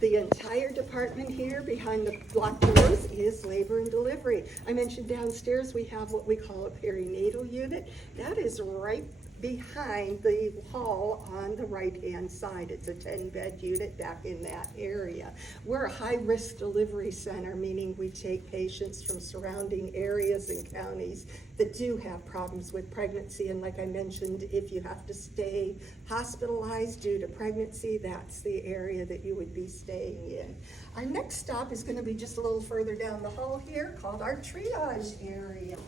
The entire department here behind the locked doors is labor and delivery. I mentioned downstairs we have what we call a perinatal unit. That is right behind the hall on the right-hand side. It's a 10-bed unit back in that area. We're a high-risk delivery center, meaning we take patients from surrounding areas and counties that do have problems with pregnancy. And like I mentioned, if you have to stay hospitalized due to pregnancy, that's the area that you would be staying in. Our next stop is going to be just a little further down the hall here, called our triage area.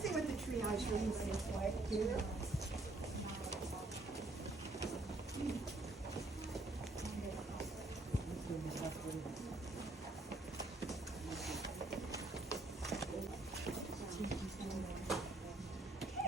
See what the triage room is like here.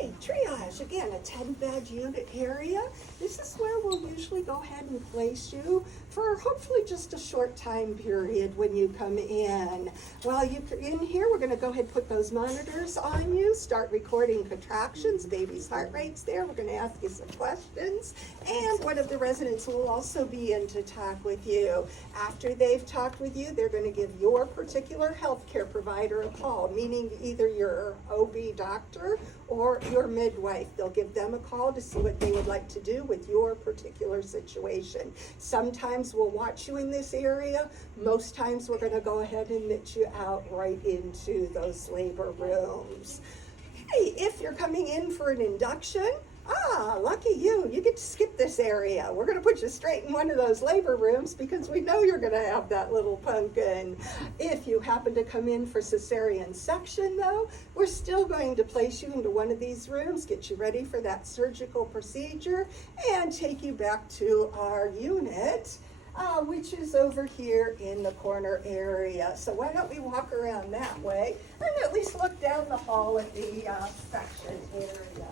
Okay, triage, again, a 10-bed unit area. This is where we'll usually go ahead and place you for hopefully just a short time period when you come in. While you're in here, we're going to go ahead and put those monitors on you, start recording contractions, baby's heart rate's there. We're going to ask you some questions, and one of the residents will also be in to talk with you. After they've talked with you, they're going to give your particular healthcare provider a call, meaning either your OB doctor or your midwife. They'll give them a call to see what they would like to do with your particular situation. Sometimes we'll watch you in this area. Most times we're going to go ahead and knit you out right into those labor rooms. Okay, if you're coming in for an induction, lucky you get to skip this area. We're going to put you straight in one of those labor rooms because we know you're going to have that little pumpkin. If you happen to come in for cesarean section though, we're still going to place you into one of these rooms, get you ready for that surgical procedure, and take you back to our unit, which is over here in the corner area. So why don't we walk around that way and at least look down the hall at the section area.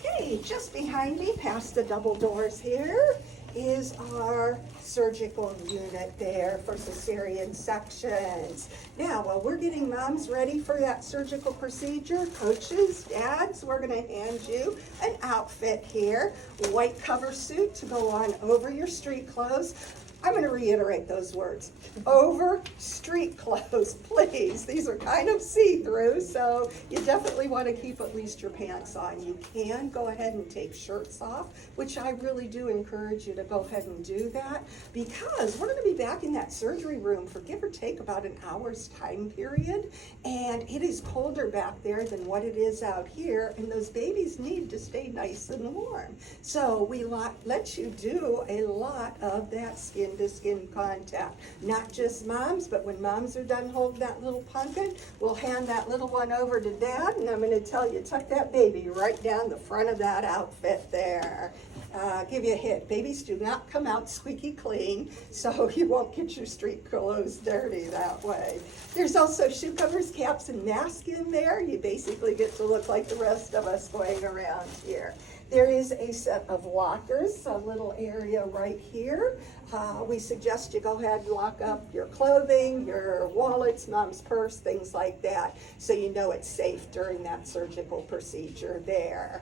Okay, just behind me, past the double doors here, is our surgical unit there for cesarean sections. Now, while we're getting moms ready for that surgical procedure, coaches, dads, we're going to hand you an outfit here. White cover suit to go on over your street clothes. I'm going to reiterate those words. Over street clothes, please. These are kind of see-through, so you definitely want to keep at least your pants on. You can go ahead and take shirts off, which I really do encourage you to go ahead and do that, because we're going to be back in that surgery room for give or take about an hour's time period, and it is colder back there than what it is out here, and those babies need to stay nice and warm. So we let you do a lot of that skin-to-skin contact. Not just moms, but when moms are done holding that little pumpkin, we'll hand that little one over to dad, and I'm going to tell you, tuck that baby right down the front of that outfit there. Give you a hint. Babies do not come out squeaky clean, so you won't get your street clothes dirty that way. There's also shoe covers, caps, and masks in there. You basically get to look like the rest of us going around here. There is a set of lockers, a little area right here. We suggest you go ahead and lock up your clothing, your wallets, mom's purse, things like that, so you know it's safe during that surgical procedure there.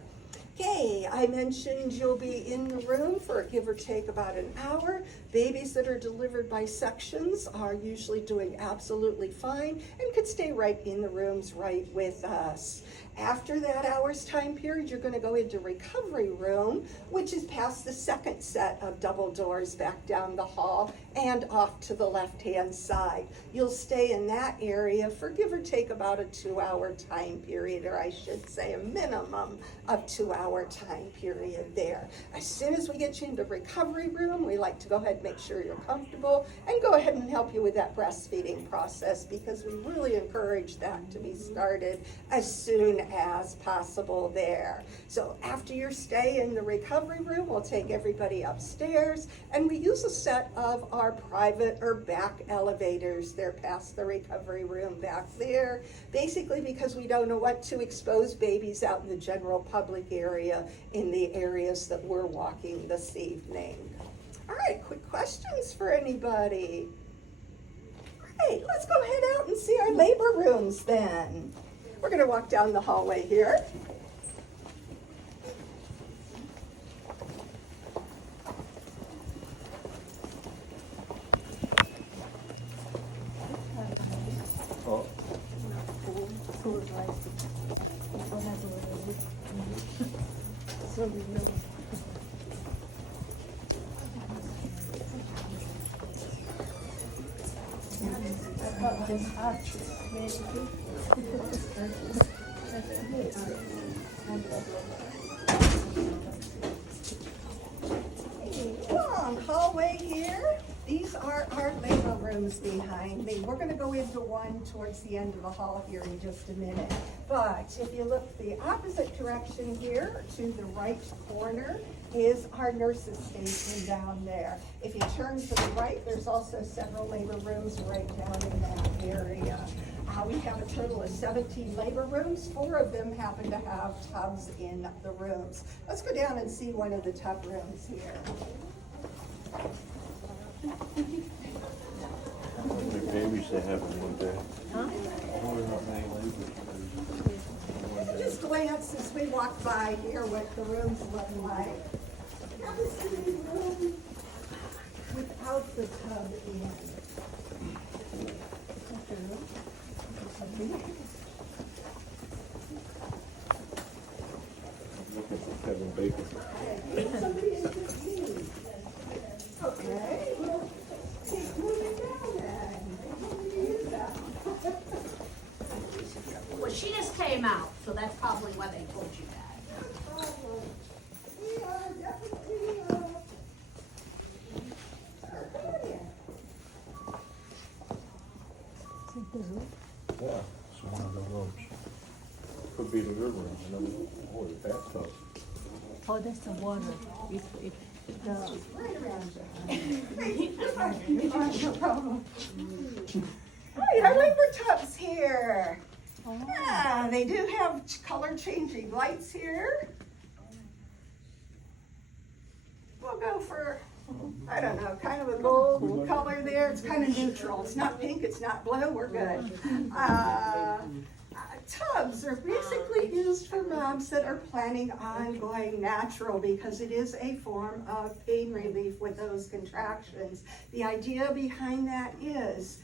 Okay, I mentioned you'll be in the room for give or take about an hour. Babies that are delivered by sections are usually doing absolutely fine and could stay right in the rooms right with us. After that hour's time period, you're going to go into recovery room, which is past the second set of double doors back down the hall and off to the left-hand side. You'll stay in that area for give or take about a 2-hour time period, or I should say a minimum of 2-hour time period there. As soon as we get you into recovery room, we like to go ahead and make sure you're comfortable and go ahead and help you with that breastfeeding process, because we really encourage that to be started as soon as possible there. So after your stay in the recovery room, we'll take everybody upstairs, and we use a set of our private or back elevators. They're past the recovery room back there, basically because we don't want to expose babies out in the general public area in the areas that we're walking this evening. All right, quick questions for anybody? Great, let's go head out and see our labor rooms then. We're gonna walk down the hallway here. Long hallway here. These are our labor rooms behind me. We're gonna go into one towards the end of the hall here in just a minute. But if you look the opposite direction here, to the right corner, is our nurses station down there. If you turn to the right, there's also several labor rooms right down in that area. We have a total of 17 labor rooms. 4 of them happen to have tubs in the rooms. Let's go down and see one of the tub rooms here. How many babies they have in one day? Huh? I wonder how many labors. Just glance as we walk by here what the rooms look like. Have a sitting room without the tub in. Look at Kevin Bacon. Somebody intervened. Okay, well, keep moving down then. Use that. Well, she just came out, so that's probably why they told you that. We are definitely, Yeah, it's one of the rooms. Could be the living room, or the bathtub. Oh, that's the water. If the right around you. No problem. Right, our labor tubs here. Yeah, they do have color changing lights here. We'll go for, I don't know, kind of a gold color there. It's kind of neutral. It's not pink, it's not blue, we're good. Tubs are basically used for moms that are planning on going natural because it is a form of pain relief with those contractions. The idea behind that is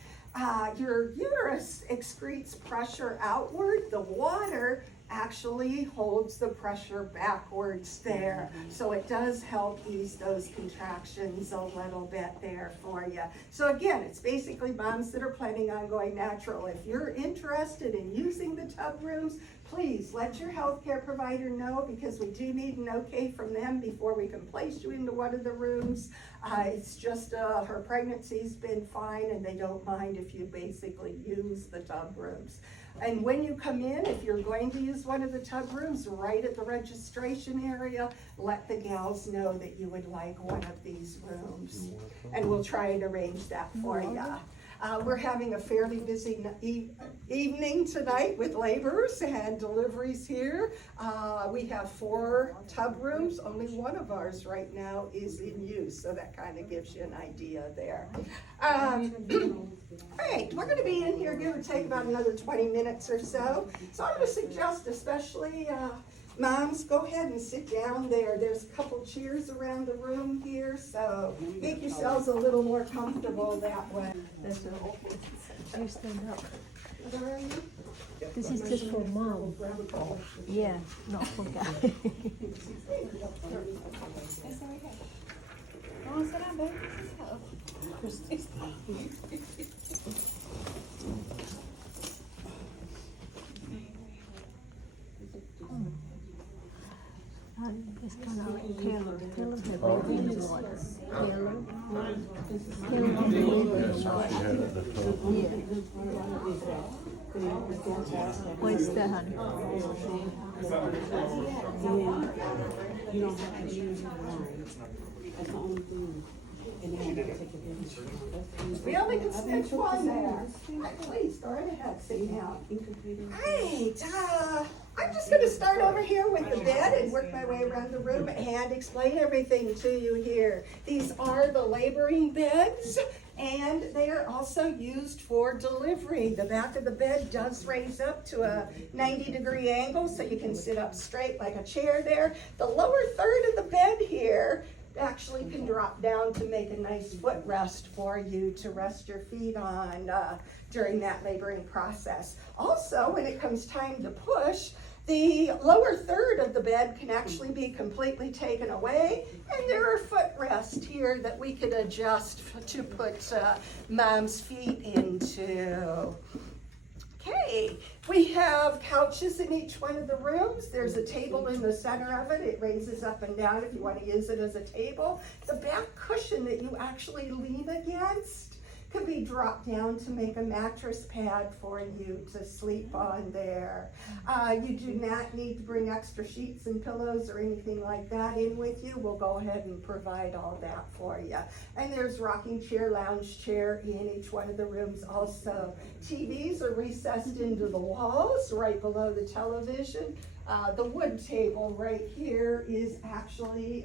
your uterus excretes pressure outward. The water actually holds the pressure backwards there. So it does help ease those contractions a little bit there for you. So again, it's basically moms that are planning on going natural. If you're interested in using the tub rooms, please let your healthcare provider know because we do need an okay from them before we can place you into one of the rooms. It's just her pregnancy's been fine and they don't mind if you basically use the tub rooms. And when you come in, if you're going to use one of the tub rooms, right at the registration area, let the gals know that you would like one of these rooms. And we'll try and arrange that for you. We're having a fairly busy evening tonight with laborers and deliveries here. We have 4 tub rooms. Only one of ours right now is in use, so that kind of gives you an idea there. All right, we're going to be in here, give or take about another 20 minutes or so. So I'm going to suggest, especially moms, go ahead and sit down there. There's a couple chairs around the room here, so make yourselves a little more comfortable that way. that's you stand up. Where are you? This is just for mom. Yeah, not for guy. It's kind of like Taylor. Taylor had baby in the water. Taylor had baby in the water. Yeah. What's that, honey? You don't have to use your line. That's the only thing. And then you gotta take a different. We only can snitch one there. Please, go right ahead, sit down. Great, I'm I'm just gonna start over here with the bed and work my way around the room and explain everything to you here. These are the laboring beds, and they are also used for delivery. The back of the bed does raise up to a 90-degree angle, so you can sit up straight like a chair there. The lower third of the bed here actually can drop down to make a nice footrest for you to rest your feet on during that laboring process. Also, when it comes time to push, the lower third of the bed can actually be completely taken away, and there are footrests here that we could adjust to put mom's feet into. Okay, we have couches in each one of the rooms. There's a table in the center of it. It raises up and down if you want to use it as a table. The back cushion that you actually lean against can be dropped down to make a mattress pad for you to sleep on there. You do not need to bring extra sheets and pillows or anything like that in with you. We'll go ahead and provide all that for you. And there's rocking chair, lounge chair in each one of the rooms also. TVs are recessed into the walls right below the television. The wood table right here is actually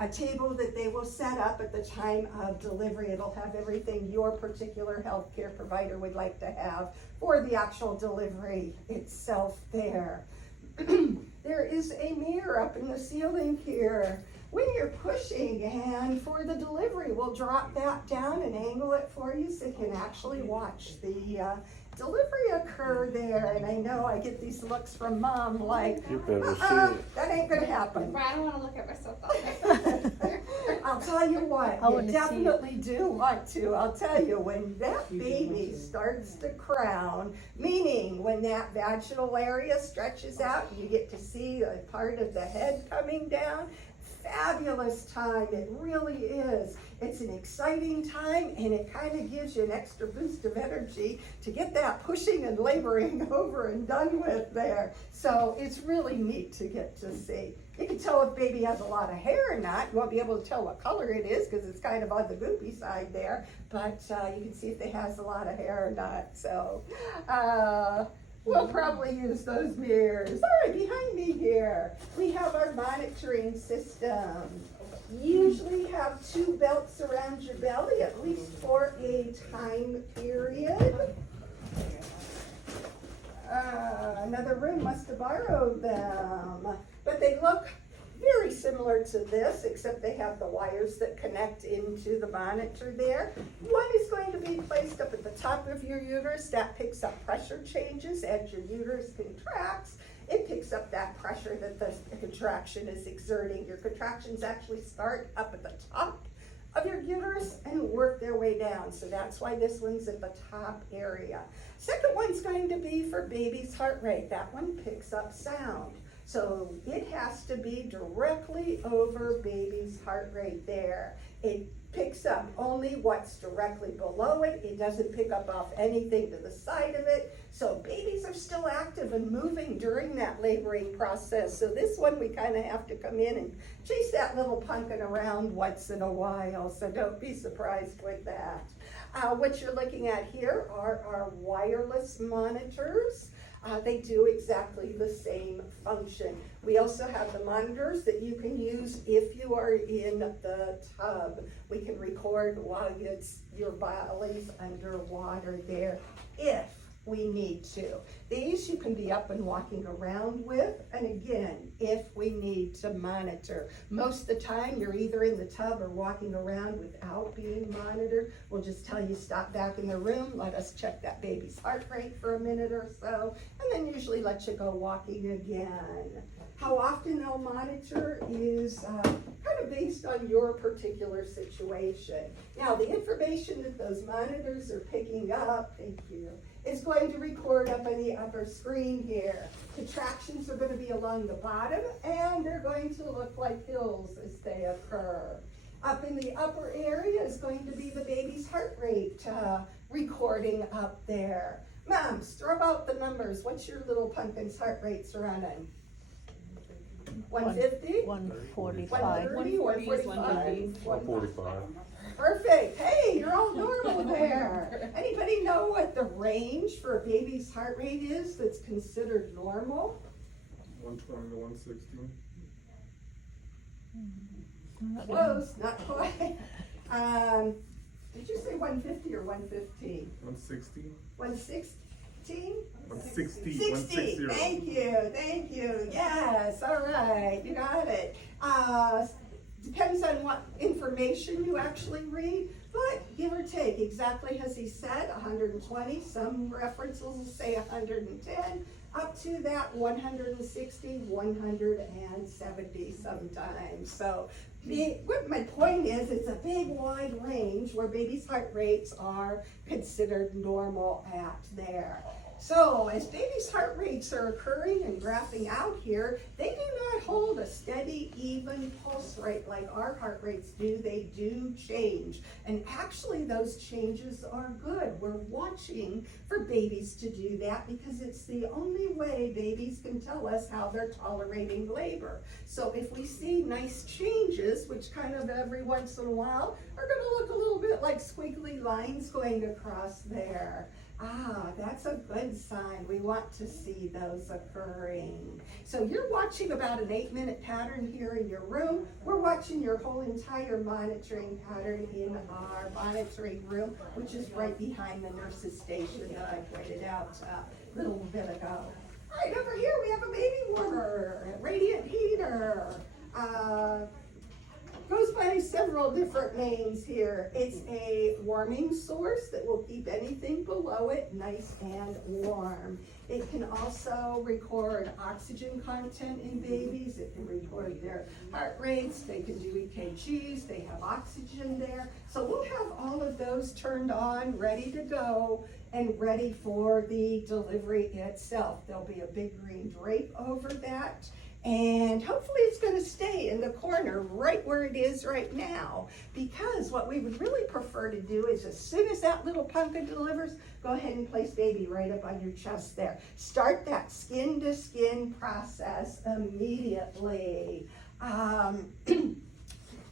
a table that they will set up at the time of delivery. It'll have everything your particular healthcare provider would like to have for the actual delivery itself there. There is a mirror up in the ceiling here. When you're pushing and for the delivery, we'll drop that down and angle it for you so you can actually watch the delivery occur there. And I know I get these looks from mom like, You better see it. that ain't gonna happen. I don't want to look at myself all day. I'll tell you what, I you wanna see definitely do want to. I'll tell you, when that baby starts to crown, meaning when that vaginal area stretches out, you get to see a part of the head coming down. Fabulous time, it really is. It's an exciting time, and it kind of gives you an extra boost of energy to get that pushing and laboring over and done with there. So it's really neat to get to see. You can tell if baby has a lot of hair or not. You won't be able to tell what color it is because it's kind of on the goopy side there, but you can see if it has a lot of hair or not. So we'll probably use those mirrors. All right, behind me here, we have our monitoring system. You usually have 2 belts around your belly, at least for a time period. Another room must have borrowed them, but they look very similar to this, except they have the wires that connect into the monitor there. One is going to be placed up at the top of your uterus. That picks up pressure changes as your uterus contracts. It picks up that pressure that the contraction is exerting. Your contractions actually start up at the top of your uterus and work their way down. So that's why this one's at the top area. Second one's going to be for baby's heart rate. That one picks up sound. So it has to be directly over baby's heart rate there. It picks up only what's directly below it. It doesn't pick up off anything to the side of it. So babies are still active and moving during that laboring process. So this one we kind of have to come in and chase that little pumpkin around once in a while. So don't be surprised with that. What you're looking at here are our wireless monitors. They do exactly the same function. We also have the monitors that you can use if you are in the tub. We can record while your belly's underwater there, if we need to. These you can be up and walking around with, and again, if we need to monitor. Most of the time, you're either in the tub or walking around without being monitored. We'll just tell you stop back in the room, let us check that baby's heart rate for a minute or so, and then usually let you go walking again. How often they'll monitor is kind of based on your particular situation. Now, the information that those monitors are picking up, thank you, is going to record up on the upper screen here. Contractions are going to be along the bottom, and they're going to look like hills as they occur. Up in the upper area is going to be the baby's heart rate recording up there. Moms, throw out the numbers. What's your little pumpkin's heart rate surrounding? 150? 145. 130? 140 is 145? 145. Perfect. Hey, you're all normal there. Anybody know what the range for a baby's heart rate is that's considered normal? 120 to 160. Close, not quite. Did you say 150 or 115? 160. 116? 160. 60, thank you, yes, all right, you got it. Depends on what information you actually read, but give or take, exactly as he said, 120, some references will say 110, up to that 160, 170 sometimes. So what my point is, it's a big wide range where babies' heart rates are considered normal at there. So as babies' heart rates are occurring and graphing out here, they do not hold a steady, even pulse rate like our heart rates do. They do change. And actually those changes are good. We're watching for babies to do that because it's the only way babies can tell us how they're tolerating labor. So if we see nice changes, which kind of every once in a while are gonna look a little bit like squiggly lines going across there. That's a good sign. We want to see those occurring. So you're watching about an 8-minute pattern here in your room. We're watching your whole entire monitoring pattern in our monitoring room, which is right behind the nurse's station that I pointed out a little bit ago. All right, over here we have a baby warmer, a radiant heater. Goes by several different names here. It's a warming source that will keep anything below it nice and warm. It can also record oxygen content in babies. It can record their heart rates. They can do EKGs. They have oxygen there. So we'll have all of those turned on, ready to go, and ready for the delivery itself. There'll be a big green drape over that. And hopefully it's going to stay in the corner right where it is right now, because what we would really prefer to do is as soon as that little pumpkin delivers, go ahead and place baby right up on your chest there. Start that skin to skin process immediately.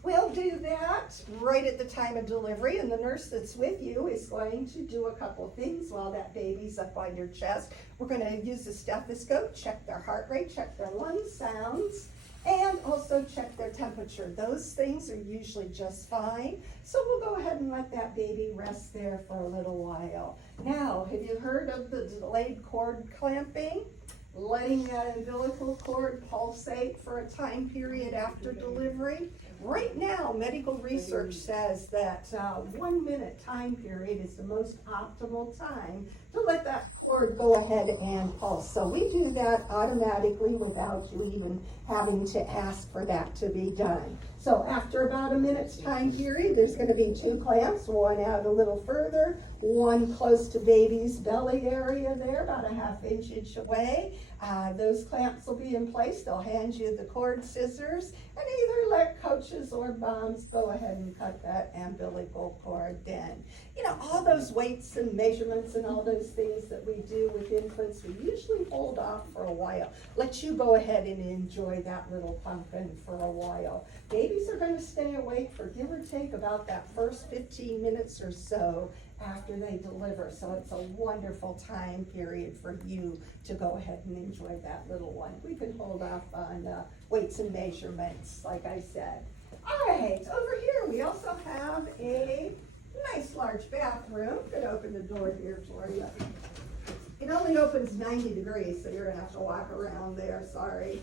We'll do that right at the time of delivery, and the nurse that's with you is going to do a couple things while that baby's up on your chest. We're going to use the stethoscope, check their heart rate, check their lung sounds, and also check their temperature. Those things are usually just fine, so we'll go ahead and let that baby rest there for a little while. Now, have you heard of the delayed cord clamping? Letting that umbilical cord pulsate for a time period after delivery. Right now, medical research says that 1 minute time period is the most optimal time to let that cord go ahead and pulse. So we do that automatically without you even having to ask for that to be done. So after about a minute's time period, there's going to be 2 clamps, one out a little further, one close to baby's belly area there, about a 1/2 inch away. Those clamps will be in place. They'll hand you the cord scissors and either let coaches or moms go ahead and cut that umbilical cord then. You know, all those weights and measurements and all those things that we do with infants, we usually hold off for a while. Let you go ahead and enjoy that little pumpkin for a while. Babies are going to stay awake for give or take about that first 15 minutes or so after they deliver. So it's a wonderful time period for you to go ahead and enjoy that little one. We can hold off on weights and measurements, like I said. All right, over here we also have a nice large bathroom. I'm going to open the door here for you. It only opens 90 degrees, so you're going to have to walk around there, sorry.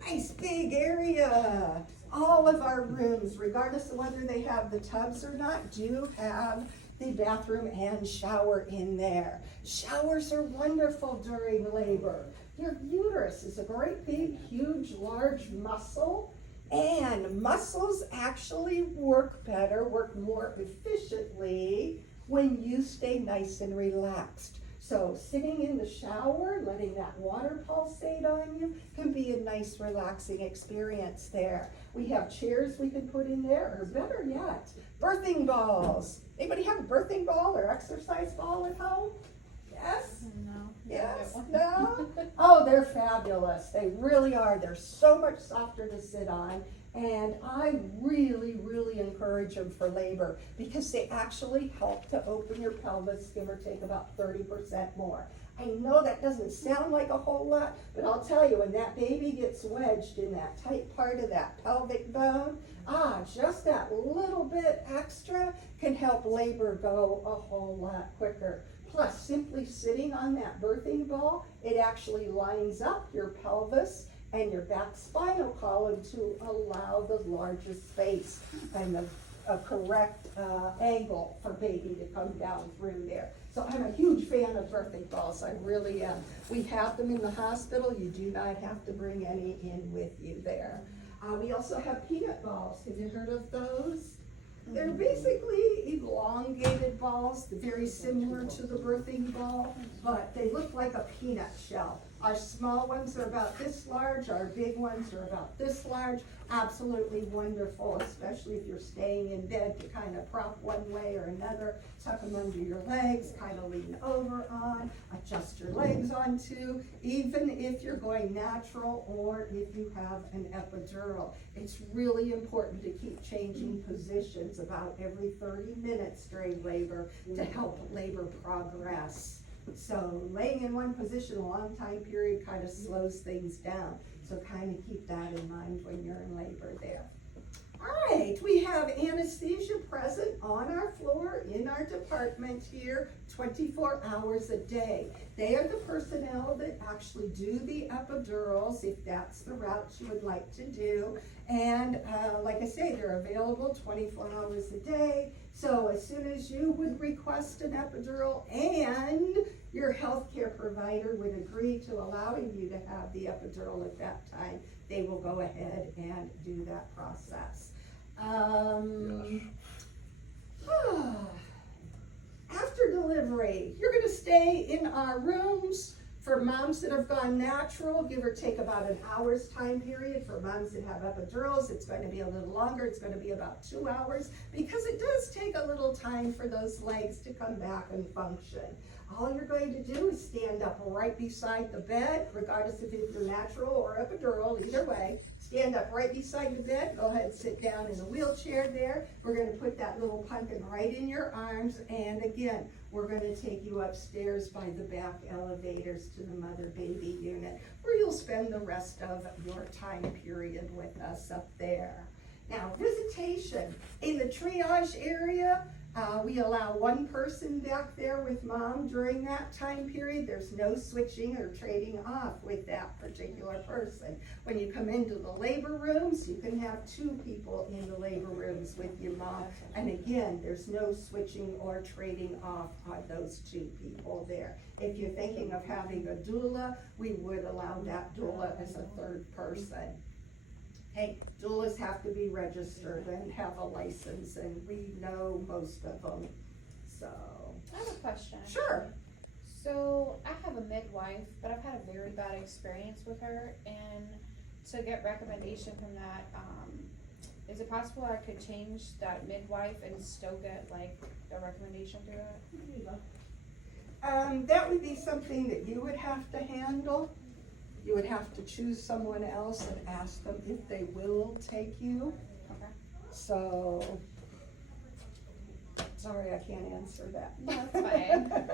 Nice big area. All of our rooms, regardless of whether they have the tubs or not, do have the bathroom and shower in there. Showers are wonderful during labor. Your uterus is a great big, huge, large muscle, and muscles actually work better, work more efficiently when you stay nice and relaxed. So sitting in the shower, letting that water pulsate on you can be a nice relaxing experience there. We have chairs we can put in there, or better yet, birthing balls. Anybody have a birthing ball or exercise ball at home? Yes? No. Yes? No? Oh, they're fabulous. They really are. They're so much softer to sit on. And I really, really encourage them for labor because they actually help to open your pelvis, give or take about 30% more. I know that doesn't sound like a whole lot, but I'll tell you, when that baby gets wedged in that tight part of that pelvic bone, just that little bit extra can help labor go a whole lot quicker. Plus, simply sitting on that birthing ball, it actually lines up your pelvis and your back spinal column to allow the largest space and a correct angle for baby to come down through there. So I'm a huge fan of birthing balls, I really am. We have them in the hospital, you do not have to bring any in with you there. We also have peanut balls, have you heard of those? They're basically elongated balls, very similar to the birthing ball, but they look like a peanut shell. Our small ones are about this large, our big ones are about this large. Absolutely wonderful, especially if you're staying in bed to kind of prop one way or another, tuck them under your legs, kind of lean over on, adjust your legs onto, even if you're going natural or if you have an epidural. It's really important to keep changing positions about every 30 minutes during labor to help labor progress. So laying in one position a long time period kind of slows things down. So kind of keep that in mind when you're in labor there. All right, we have anesthesia present on our floor in our department here 24 hours a day. They are the personnel that actually do the epidurals if that's the route you would like to do. And like I say, they're available 24 hours a day. So as soon as you would request an epidural and your healthcare provider would agree to allowing you to have the epidural at that time, they will go ahead and do that process. After delivery, you're gonna stay in our rooms. For moms that have gone natural, give or take about an hour's time period. For moms that have epidurals, it's going to be a little longer. It's going to be about 2 hours because it does take a little time for those legs to come back and function. All you're going to do is stand up right beside the bed, regardless if you're natural or epidural, either way. Stand up right beside the bed, go ahead and sit down in a wheelchair there. We're gonna put that little pumpkin right in your arms, and again, we're gonna take you upstairs by the back elevators to the mother-baby unit, where you'll spend the rest of your time period with us up there. Now, visitation. In the triage area, we allow one person back there with mom during that time period. There's no switching or trading off with that particular person. When you come into the labor rooms, you can have 2 people in the labor rooms with your mom. And again, there's no switching or trading off on those 2 people there. If you're thinking of having a doula, we would allow that doula as a 3rd person. Hey, doulas have to be registered and have a license, and we know most of them, so. I have a question. Sure. So I have a midwife, but I've had a very bad experience with her, and to get recommendation from that, is it possible I could change that midwife and still get like a recommendation through it? That would be something that you would have to handle. You would have to choose someone else and ask them if they will take you. Okay. So, sorry, I can't answer that. No, that's fine.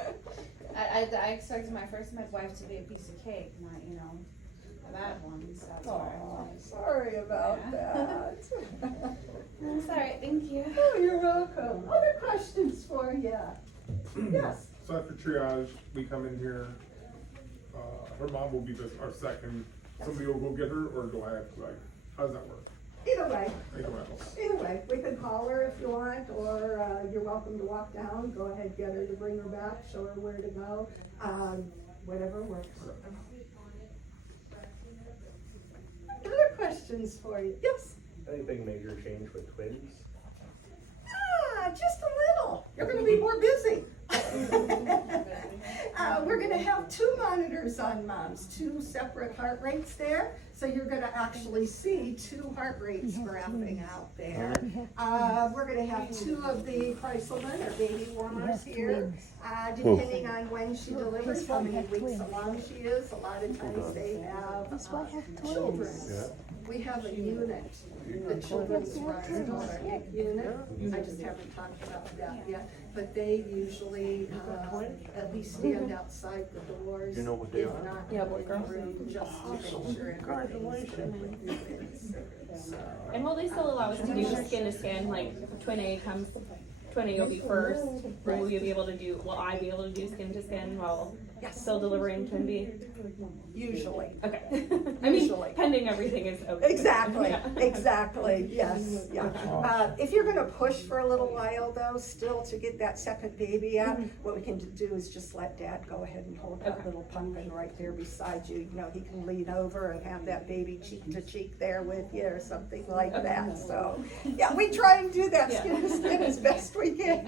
I expected my first midwife to be a piece of cake, not, you know, a bad one, so that's why. Oh, sorry about Yeah. that. It's alright, thank you. Oh, you're welcome. Other questions for you? Yes. So after triage, we come in here, her mom will be our second, somebody will go get her, or do I have to, like, how does that work? Either way. Either way. We can call her if you want, or you're welcome to walk down, go ahead, get her to bring her back, show her where to go, whatever works. Other questions for you? Yes? Anything major change with twins? Just a little. You're gonna be more busy. We're gonna have 2 monitors on moms, 2 separate heart rates there. So you're gonna actually see 2 heart rates graphing out there. We're gonna have 2 of the Chrysalin or baby warmers here. Depending on when she delivers, how many weeks along she is, a lot of times they have children. We have a unit, the children's hospital unit. I just haven't talked about that yet, but they usually, at least stand outside the doors. You know what they if are? not in the room, just to make sure everything's good with the kids. So, And will they still allow us to do skin to skin, like if twin A comes, twin A will be first, will we be able to do, will I be able to do skin to skin while Yes. still delivering twin B? Usually. Okay. I mean, Usually. pending everything is okay. Exactly, Yeah. exactly, yes, yeah. If you're gonna push for a little while though, still to get that second baby out, what we can do is just let dad go ahead and hold that Okay. little pumpkin right there beside you. You know, he can lean over and have that baby cheek to cheek there with you or something like that, so. Yeah, we try and do that Yeah. skin to skin as best we can.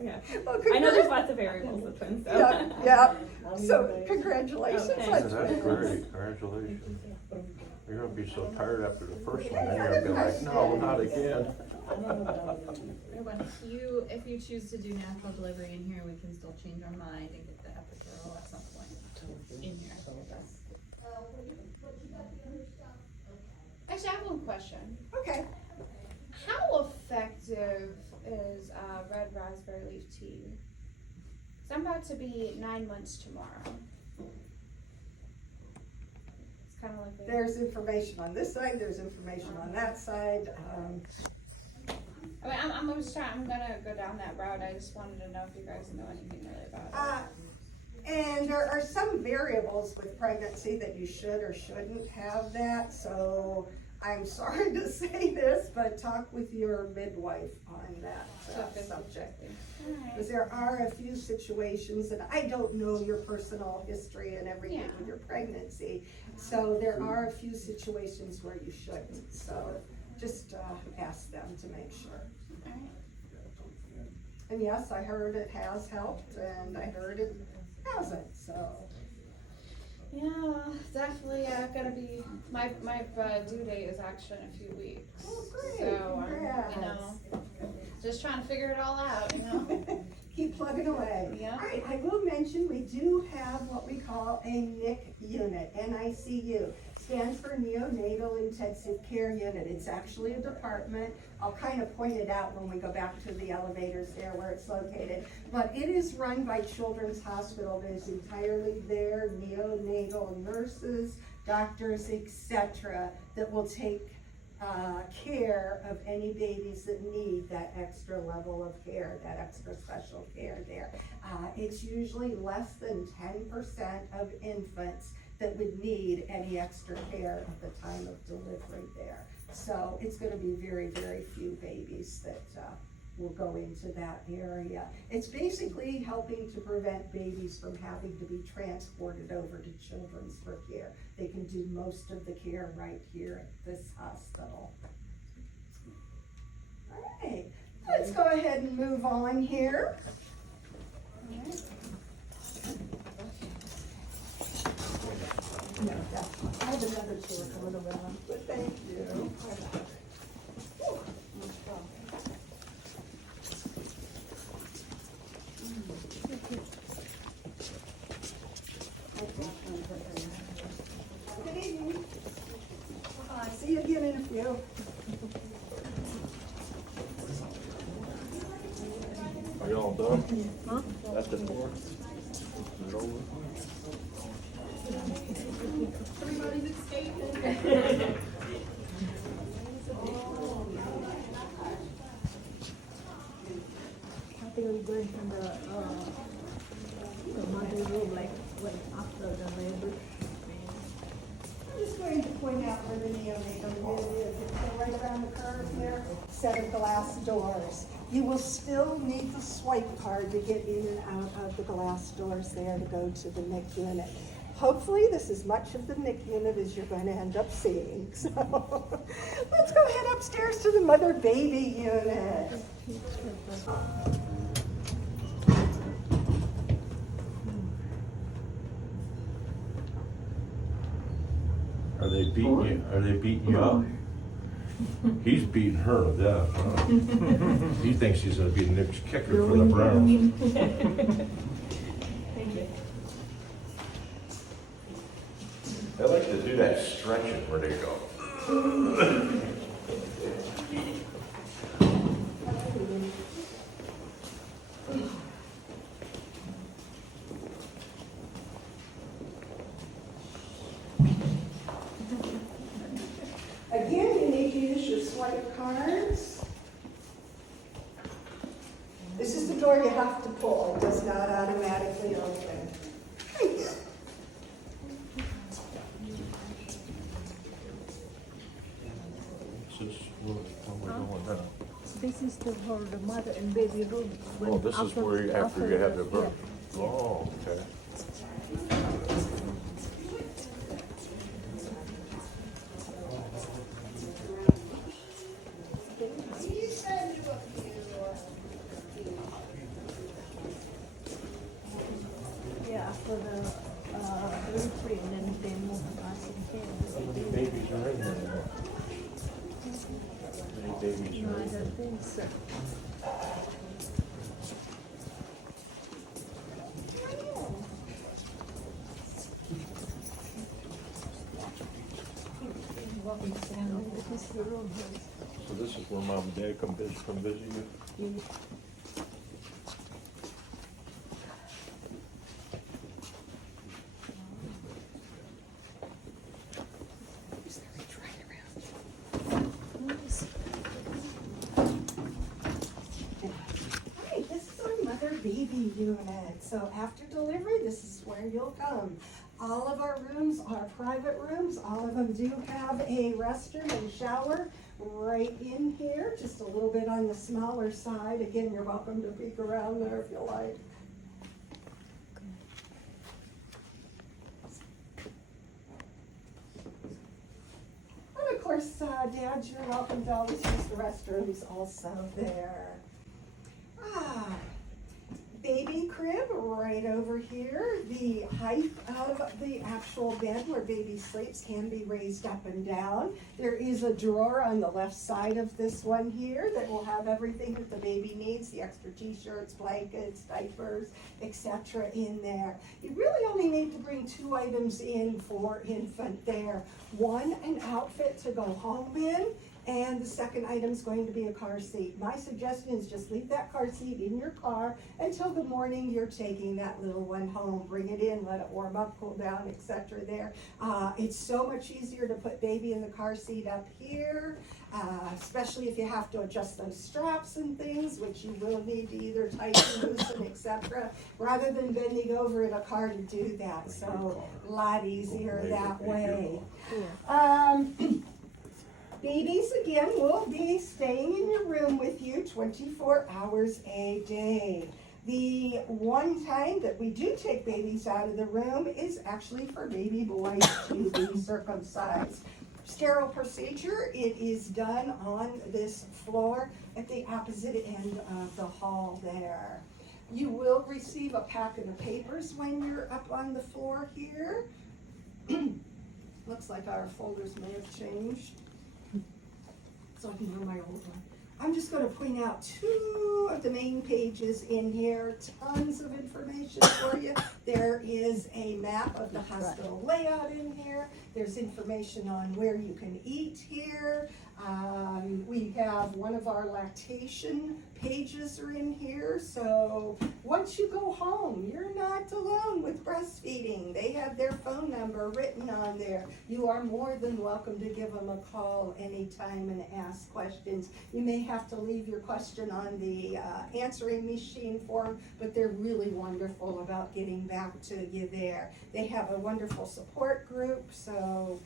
Yeah. Well, I know there's lots of variables with twins, so. Yeah, yeah, so congratulations. Okay. on That's twins. great, congratulations. You're gonna be so tired after the first one, then you're gonna be like, no, not again. If you choose to do natural delivery in here, we can still change our mind and get the epidural at some point in here. Actually, I have one question. Okay. How effective is red raspberry leaf tea? 'Cause I'm about to be 9 months tomorrow. It's kind of like There's information on this side, there's information on that side. I mean, I'm gonna go down that route. I just wanted to know if you guys know anything really about it. And there are some variables with pregnancy that you should or shouldn't have that, so I'm sorry to say this, but talk with your midwife on that subject. Because there are a few situations, and I don't know your personal history and everything Yeah. with your pregnancy, so there are a few situations where you shouldn't, so just ask them to make sure. Alright. And yes, I heard it has helped, and I heard it hasn't, so. Yeah, definitely gonna be, my due date is actually in a few weeks. Oh, great, So, congrats. you know, just trying to figure it all out, you know? Keep plugging away. Yeah. All right, I will mention, we do have what we call a NIC unit, NICU. Stands for Neonatal Intensive Care Unit. It's actually a department. I'll kind of point it out when we go back to the elevators there where it's located. But it is run by Children's Hospital. There's entirely there neonatal nurses, doctors, etc., that will take care of any babies that need that extra level of care, that extra special care there. It's usually less than 10% of infants that would need any extra care at the time of delivery there. So it's gonna be very, very few babies that will go into that area. It's basically helping to prevent babies from having to be transported over to Children's for care. They can do most of the care right here at this hospital. All right, let's go ahead and move on here. No, I have another chair coming around, but thank you. Good evening. See you again in a few. Are y'all done? Huh? That's the floor? Is it over? Everybody's escaping. I think we're going from the mother room, like, when after the labor. I'm just going to point out where the neonatal unit is. It's right around the curve there, set of glass doors. You will still need the swipe card to get in and out of the glass doors there to go to the NIC unit. Hopefully, this is much of the NIC unit as you're going to end up seeing. So, let's go ahead upstairs to the mother-baby unit. they beating you, are they beating you up? He's beating her to death, huh? He thinks he's gonna be the next kicker for the Browns. Thank you. They like to do that stretching where they go. Again, you need to use your swipe cards. This is the door you have to pull, it does not automatically open. Thank you. This is where we're going now. This is the for the mother and baby room. when Oh, this is after- where you, after you have the birth. yeah. Oh, okay. Yeah, after the delivery and then they move us in here. How many babies are in there now? How many babies No, are I in there? don't think so. This is the room here. So this is where mom and dad come visit you? Hi, this is our mother-baby unit. So after delivery, this is where you'll come. All of our rooms are private rooms. All of them do have a restroom and shower right in here, just a little bit on the smaller side. Again, you're welcome to peek around there if you like. And of course, Dad, you're welcome to always use the restrooms also there. Ah, baby crib right over here. The height of the actual bed where baby sleeps can be raised up and down. There is a drawer on the left side of this one here that will have everything that the baby needs, the extra t-shirts, blankets, diapers, etc. in there. You really only need to bring 2 items in for infant there. One, an outfit to go home in, and the second item is going to be a car seat. My suggestion is just leave that car seat in your car until the morning you're taking that little one home. Bring it in, let it warm up, cool down, etc. there. It's so much easier to put baby in the car seat up here, especially if you have to adjust those straps and things, which you will need to either tighten, loosen, etc., rather than bending over in a car to do that. So a lot easier that way. Babies, again, will be staying in your room with you 24 hours a day. The one time that we do take babies out of the room is actually for baby boys to be circumcised. Sterile procedure, it is done on this floor at the opposite end of the hall there. You will receive a packet of papers when you're up on the floor here. Looks like our folders may have changed. So I can go my old one. I'm just going to point out 2 of the main pages in here, tons of information for you. There is a map of the hospital layout in here. There's information on where you can eat here. We have one of our lactation pages are in here. So once you go home, you're not alone with breastfeeding. They have their phone number written on there. You are more than welcome to give them a call anytime and ask questions. You may have to leave your question on the answering machine form, but they're really wonderful about getting back to you there. They have a wonderful support group, so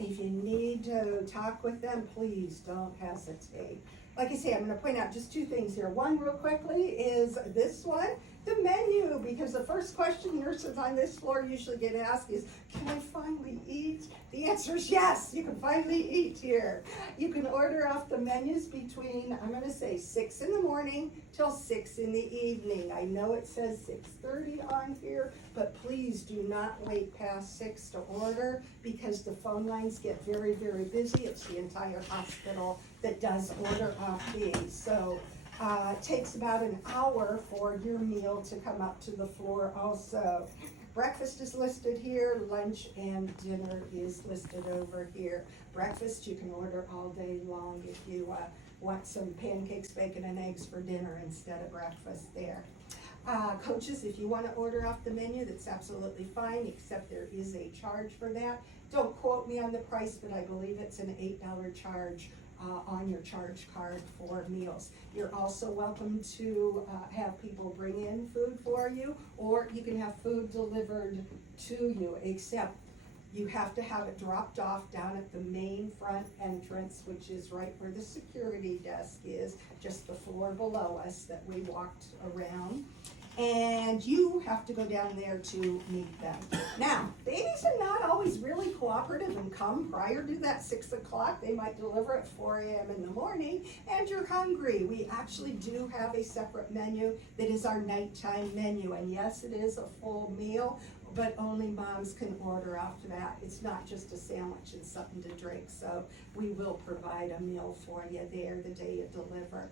if you need to talk with them, please don't hesitate. Like I say, I'm going to point out just 2 things here. One, real quickly, is this one. the menu, because the first question nurses on this floor usually get asked is, can I finally eat? The answer is yes, you can finally eat here. You can order off the menus between, I'm gonna say 6 in the morning till 6 in the evening. I know it says 6:30 on here, but please do not wait past 6 to order because the phone lines get very, very busy. It's the entire hospital that does order off these. So it takes about an hour for your meal to come up to the floor also. Breakfast is listed here, lunch and dinner is listed over here. Breakfast you can order all day long if you want some pancakes, bacon, and eggs for dinner instead of breakfast there. Coaches, if you want to order off the menu, that's absolutely fine, except there is a charge for that. Don't quote me on the price, but I believe it's an $8 charge on your charge card for meals. You're also welcome to have people bring in food for you, or you can have food delivered to you, except you have to have it dropped off down at the main front entrance, which is right where the security desk is, just the floor below us that we walked around. And you have to go down there to meet them. Now, babies are not always really cooperative and come prior to that 6 o'clock. They might deliver at 4 a.m. in the morning, and you're hungry. We actually do have a separate menu that is our nighttime menu. And yes, it is a full meal, but only moms can order after that. It's not just a sandwich and something to drink. So we will provide a meal for you there the day you deliver.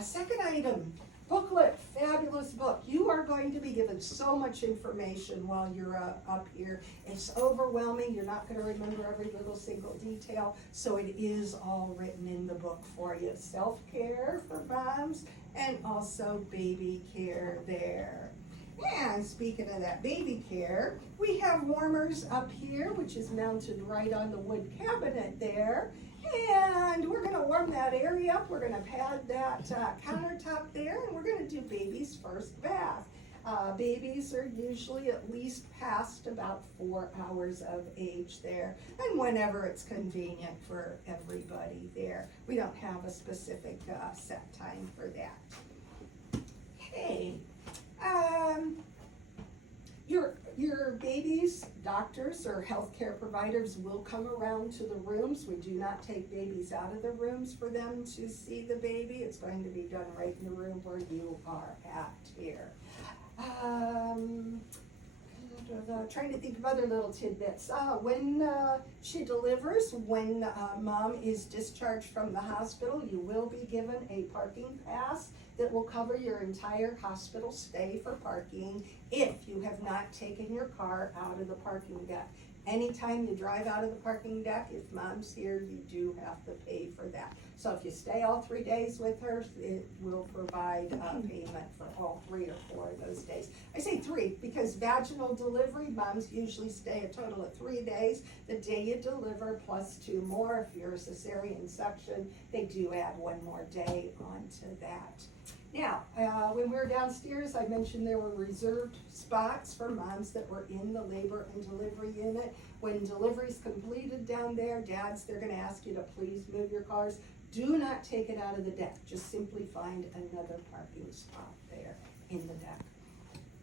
Second item. Booklet, fabulous book. You are going to be given so much information while you're up here. It's overwhelming. You're not going to remember every little single detail, so it is all written in the book for you. Self-care for moms and also baby care there. And speaking of that baby care, we have warmers up here, which is mounted right on the wood cabinet there. And we're gonna warm that area up. We're gonna pad that countertop there, and we're gonna do baby's first bath. Babies are usually at least past about 4 hours of age there, and whenever it's convenient for everybody there. We don't have a specific set time for that. Okay. Your baby's doctors or healthcare providers will come around to the rooms. We do not take babies out of the rooms for them to see the baby. It's going to be done right in the room where you are at here. Trying to think of other little tidbits. When she delivers, when mom is discharged from the hospital, you will be given a parking pass that will cover your entire hospital stay for parking if you have not taken your car out of the parking deck. Anytime you drive out of the parking deck, if mom's here, you do have to pay for that. So if you stay all 3 days with her, it will provide payment for all 3 or 4 of those days. I say 3 because vaginal delivery, moms usually stay a total of 3 days. The day you deliver plus 2 more. If you're a cesarean section, they do add 1 more day onto that. Now, when we were downstairs, I mentioned there were reserved spots for moms that were in the labor and delivery unit. When delivery's completed down there, dads, they're gonna ask you to please move your cars. Do not take it out of the deck. Just simply find another parking spot there in the deck.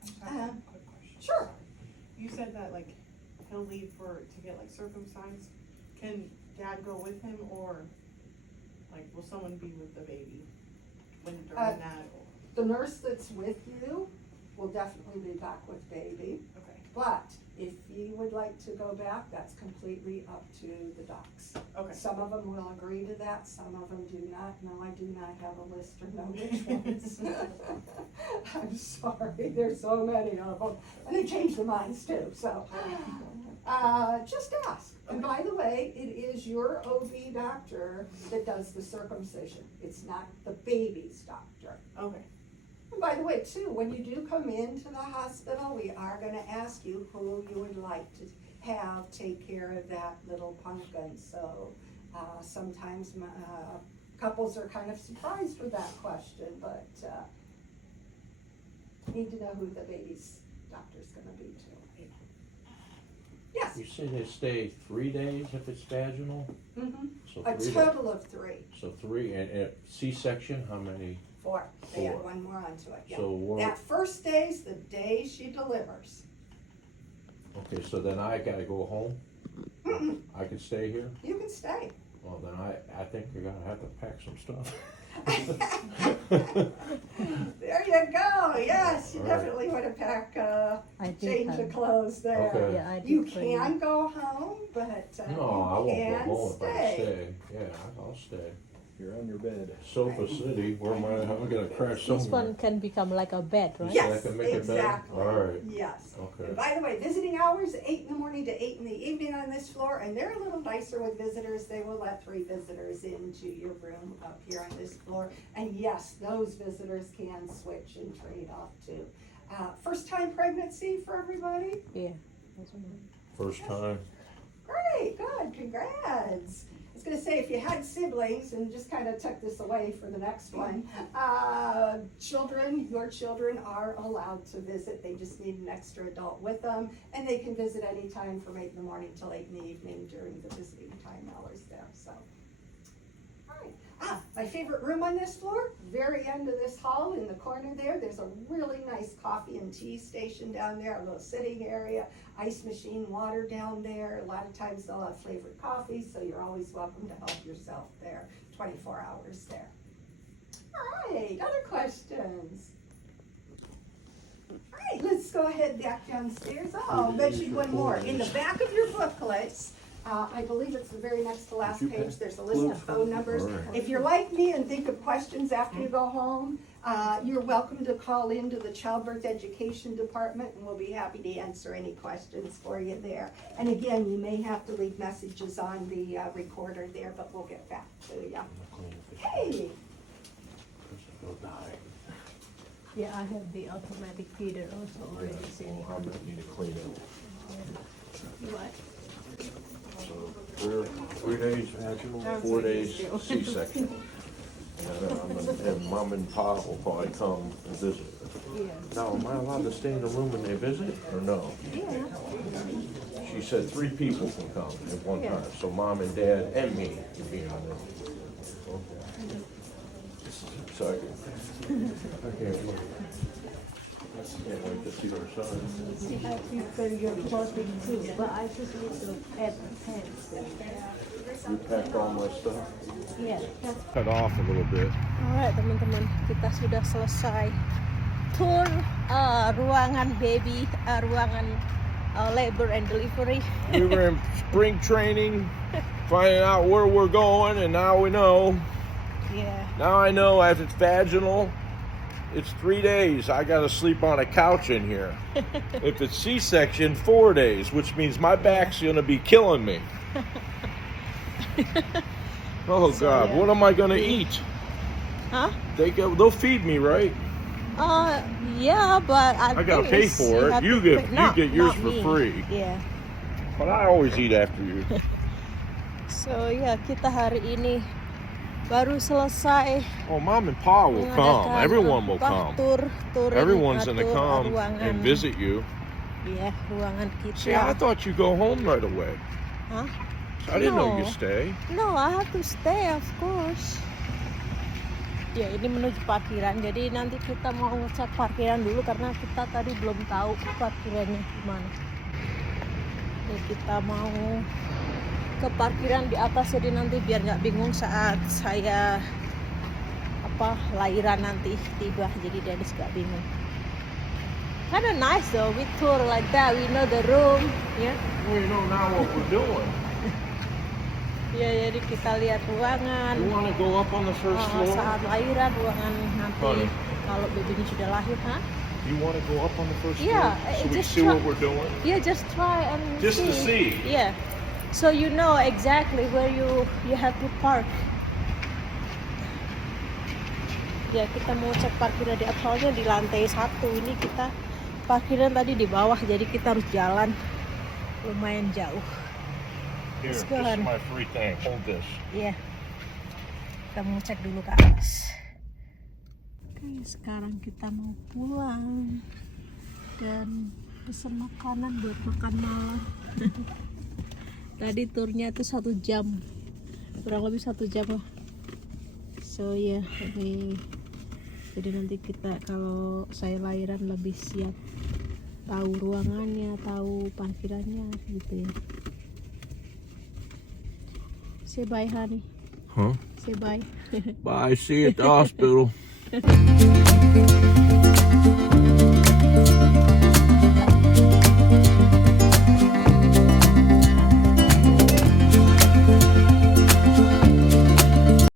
Quick question. Sure. You said that like he'll leave to get like circumcised. Can dad go with him, or like will someone be with the baby during that? The nurse that's with you will definitely be back with baby. Okay. But if you would like to go back, that's completely up to the docs. Okay. Some of them will agree to that, some of them do not. No, I do not have a list or know which ones. I'm sorry, there's so many of them. And they change their minds too, so. Just ask. And by the way, it is your OB doctor that does the circumcision. It's not the baby's doctor. Okay. And by the way, too, when you do come into the hospital, we are gonna ask you who you would like to have take care of that little pumpkin. So, sometimes, couples are kind of surprised with that question, but, need to know who the baby's doctor's gonna be too. Yes? You say they stay 3 days if it's vaginal? Mm-hmm. So A 3 days. total of 3. So 3, and at C-section, how many? 4. They add 4. one more onto it, yeah. So what? That first day's the day she delivers. Okay, so then I gotta go home? Mm-mm, I can stay here? you can stay. Well, then I think you're gonna have to pack some stuff. There you go, yes, you All right. definitely want to pack, I did change of have- clothes there. Okay. Yeah, I did You for can go home, but No, I you won't can go home if I stay. stay. Yeah, I'll stay. You're on your bed. Sofa City, where am I? I'm gonna crash This somewhere. one can become like a bed, right? Yeah. Yes, I can make it better? exactly. All right. Yes. Okay. And by the way, visiting hours, 8 in the morning to 8 in the evening on this floor, and they're a little nicer with visitors. They will let 3 visitors into your room up here on this floor. And yes, those visitors can switch and trade off too. First time pregnancy for everybody? Yeah. First time. Great, good, congrats. I was gonna say, if you had siblings, and just kind of tuck this away for the next one, your children are allowed to visit. They just need an extra adult with them, and they can visit anytime from 8 in the morning till 8 in the evening during the visiting time hours there, so. All right. My favorite room on this floor, very end of this hall in the corner there's a really nice coffee and tea station down there, a little sitting area, ice machine, water down there. A lot of times they'll have flavored coffee, so you're always welcome to help yourself there, 24 hours there. All right, other questions? All right, let's go ahead back downstairs. Oh, I'll mention one more. In the back of your booklets, I believe it's the very next to last page, there's a list of phone numbers. All right. If you're like me and think of questions after you go home, you're welcome to call into the Childbirth Education Department, and we'll be happy to answer any questions for you there. And again, you may have to leave messages on the recorder there, but we'll get back to you. Hey, Yeah, I have the automatic feeder also already sitting. I might need to clean it. What? So we're 3 days vaginal, 4 days C-section. And Mom and Pa will probably come and visit. Yeah. Now, am I allowed to stay in the room when they visit, or no? Yeah. She said 3 people can come at one Yeah. time, so Mom and Dad and me can be on it. So I can't wait. Can't wait to see our son. I prefer your clothing too, but I just need to add pants. You packed all my stuff? Yeah. Cut off a little bit. Alright teman-teman, kita sudah selesai tour ruangan baby, ruangan labor and delivery. We were in spring training, finding out where we're going, and now we know. Yeah. Now I know if it's vaginal, it's 3 days. I gotta sleep on a couch in here. If it's C-section, 4 days, which means my back's gonna be killing me. Oh God, yeah. what am I gonna eat? Huh? They'll feed me, right? Yeah, but I gotta pay for it. You get yours for free. Yeah. But I always eat after you. So ya, kita hari ini baru selesai Oh, Mom and Pa will come. mengadakan, Everyone will come. Touring Everyone's gonna atur come ruangan, and visit you. Iya, ruangan kita. See, I thought you go home right away. Huh? I didn't know you No. stay. No, I have to stay, of course. Ya, ini menuju parkiran. Jadi nanti kita mau ngecek parkiran dulu karena kita tadi belum tahu parkirannya gimana. Jadi kita mau ke parkiran di atas, jadi nanti biar nggak bingung saat saya lahiran nanti tiba. Jadi Dennis nggak bingung. Kinda nice though, we tour like that. We know the room, ya. We know now what we're doing. Ya, jadi kita lihat ruangan. You want to go up on the first floor? Saat lahiran, ruangan nanti Honey. kalau babynya sudah lahir, huh? You want to go up on the first Yeah, floor so we just see try- what we're doing? Yeah, just try and Just to see. Yeah, so you know exactly where you have to park. Ya, kita mau cek parkiran di atas, soalnya di lantai 1. Ini kita parkiran tadi di bawah, jadi kita harus jalan lumayan jauh. Here, Let's this go is ahead. my free thing. Hold this. Iya, kita mau cek dulu ke atas. Oke, sekarang kita mau pulang dan pesan makanan buat makan malam. Tadi turnya tuh 1 jam, kurang lebih 1 jam lah. So yeah, we Jadi nanti kita kalau saya lahiran lebih siap, tahu ruangannya, tahu parkirannya gitu ya. Say bye honey. Huh? Say bye. Bye, see you at the hospital.